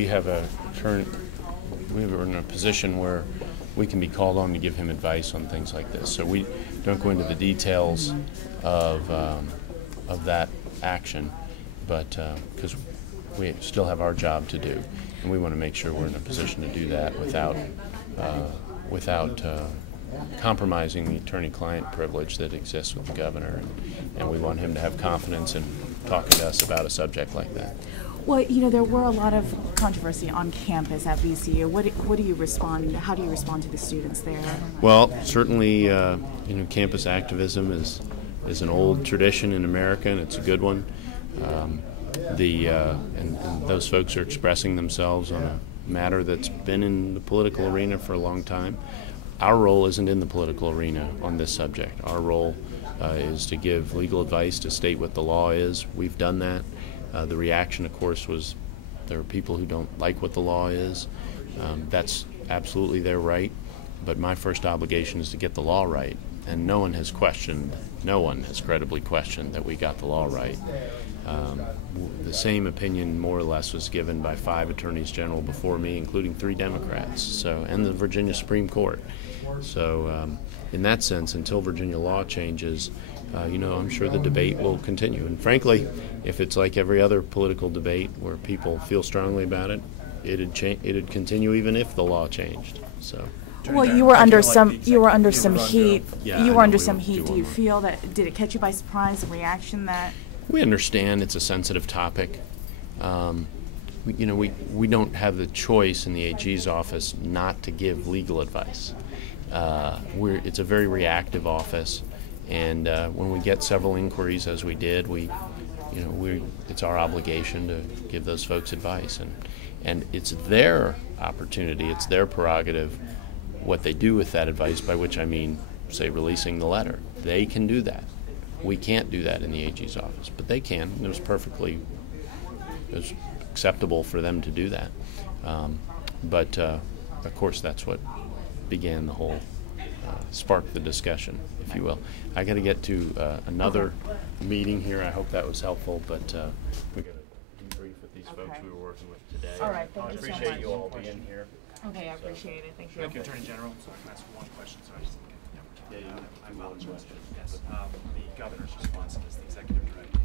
We're in a position where we can be called on to give him advice on things like this. So we don't go into the details of that action, but because we still have our job to do, and we want to make sure we're in a position to do that without compromising the attorney-client privilege that exists with the governor, and we want him to have confidence in talking to us about a subject like that. Well, there were a lot of controversy on campus at VCU. How do you respond to the students there? Well, certainly, campus activism is an old tradition in America, and it's a good one. And those folks are expressing themselves on a matter that's been in the political arena for a long time. Our role isn't in the political arena on this subject. Our role is to give legal advice, to state what the law is. We've done that. The reaction, of course, was there are people who don't like what the law is. That's absolutely their right. But my first obligation is to get the law right. And no one has credibly questioned that we got the law right. The same opinion, more or less, was given by 5 attorneys general before me, including 3 Democrats, and the Virginia Supreme Court. So in that sense, until Virginia law changes, I'm sure the debate will continue. And frankly, if it's like every other political debate where people feel strongly about it, it'd continue even if the law changed. So. Well, you were under some heat. You were under some heat. Do you feel that did it catch you by surprise, the reaction that? We understand it's a sensitive topic. We don't have the choice in the AG's office not to give legal advice. It's a very reactive office, and when we get several inquiries, as we did, it's our obligation to give those folks advice, and it's their opportunity, it's their prerogative, what they do with that advice, by which I mean, say, releasing the letter. They can do that. We can't do that in the AG's office, but they can. It was acceptable for them to do that. But of course, that's what began the whole, sparked the discussion, if you will. I got to get to another meeting here. I hope that was helpful, but we got to debrief with these folks we were working with today. All right, thank you so much. I appreciate you all being here. Okay, I appreciate it. Thank you. Thank you, Attorney General. So I can ask one question, so I just didn't get the opportunity. I apologize. Yes. The governor's response is the executive director.